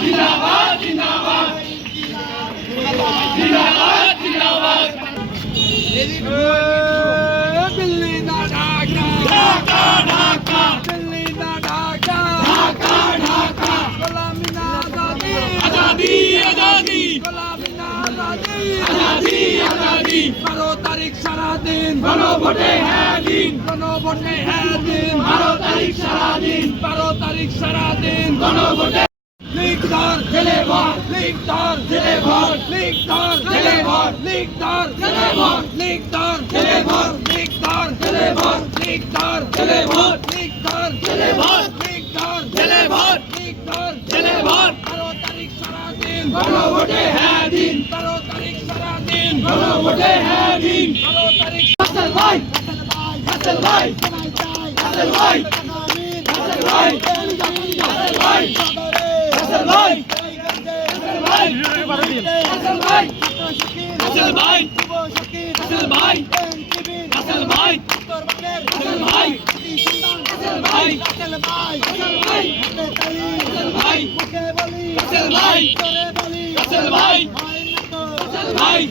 জিন্দাবাদ জিন্দাবাদ জিন্দাবাদ জিন্দাবাদ दिल्ली ना ढाका ঢাকা ঢাকা दिल्ली ना ढाका ঢাকা ঢাকা गुलामी ना आजादी आजादी आजादी गुलामी ना आजादी आजादी आजादी 12 तारीख सारा दिन গণভোটে হ্যাঁ দিন गणभोटे है दिन 12 তারিখ সারা দিন 12 तारीख सारा दिन গণভোটে लीगदार জেলে ভর लीगदार জেলে ভর लीगदार জেলে ভর लीगदार জেলে ভর लीगदार জেলে ভর लीगदार জেলে ভর लीगदार জেলে ভর लीगदार জেলে ভর लीगदार জেলে ভর लीगदार জেলে ভর 12 तारीख सारा दिन গণভোটে হ্যাঁ দিন 12 तारीख सारा दिन গণভোটে হ্যাঁ দিন 12 तारीख হাসান ভাই হাসান ভাই হাসান ভাই হাসান ভাই হাসান ভাই হাসান ভাই হাসান ভাই হাসান ভাই হাসান ভাই হাসান ভাই হাসান ভাই হাসান ভাই হাসান ভাই হাসান ভাই হাসান ভাই হাসান ভাই হাসান ভাই হাসান ভাই হাসান ভাই